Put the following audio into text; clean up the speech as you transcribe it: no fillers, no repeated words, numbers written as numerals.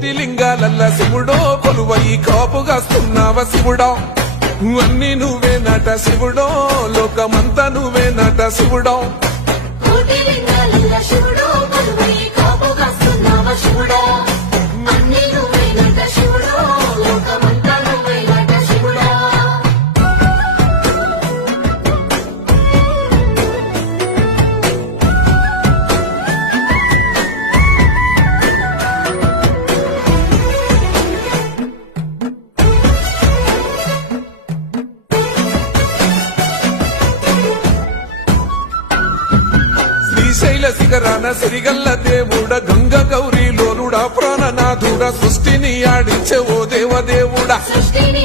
కోటి లింగాలల్ల శివుడో కొలువై కాపుగాస్తున్నావ శివుడా అన్ని నువ్వేనట శివుడో లోకమంతా నువ్వేనట శివుడో కోటి లింగాలల్ల శివుడో కొలువై కాపుగాస్తున్నావ శివుడా అన్ని నువ్వేనట శివుడో లోకమంతా నువ్వేనట శివుడా శ్రీశైల శిఖరాన సిరిగల్ల దేవుడ గంగ గౌరీ లోలుడా ప్రాణనాథుడ సృష్టిని ఆడించే ఓ దేవదేవుడా సృష్టిని